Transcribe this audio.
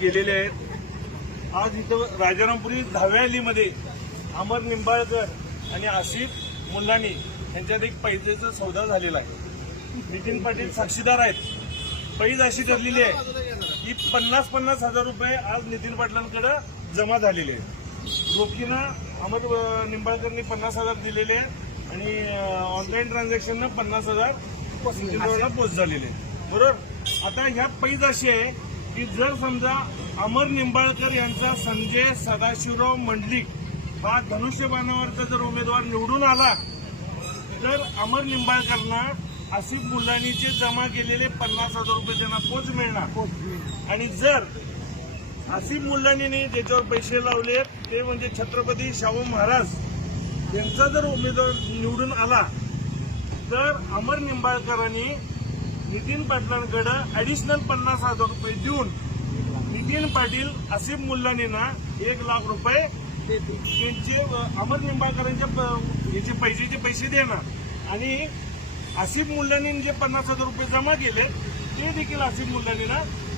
गेलेले आहेत. आज इथं राजारामपुरी दहाव्या अलीमध्ये अमर निंबाळकर आणि आसिफ मुल्लानी यांच्यात एक पैजेचा सौदा झालेला आहे. नितीन पाटील साक्षीदार आहेत. पैज अशी ठरलेली आहे की पन्नास पन्नास हजार रुपये आज नितीन पाटलांकडे जमा झालेले आहेत. रोखीनं अमर निंबाळकरनी पन्नास हजार दिलेले आहेत आणि ऑनलाईन ट्रान्झॅक्शननं पन्नास हजार पोस्ट झालेले आहेत. बरोबर? आता ह्या पैज अशी आहे की जर समजा अमर निंबाळकर यांचा संजय सदाशिवराव मंडलिक हा धनुष्यबाणावरचा जर उमेदवार निवडून आला तर अमर निंबाळकरना आसिफ मुलानीचे जमा केलेले पन्नास हजार रुपये त्यांना पोच मिळणार. आणि जर आसिफ मुल्लानीने ज्याच्यावर पैसे लावले ते म्हणजे छत्रपती शाहू महाराज यांचा जर उमेदवार निवडून आला तर अमर निंबाळकरांनी नितीन पाटलांकडे ऍडिशनल पन्नास हजार रुपये देऊन नितीन पाटील आसिफ मुल्लानीना एक लाख रुपये त्यांचे अमर निंबाळकरांच्या प- याचे पैशाचे पैसे देणार. आणि आसिफ मुल्लानी जे पन्नास हजार रुपये जमा केले ते देखील आसिफ मुल्लानीना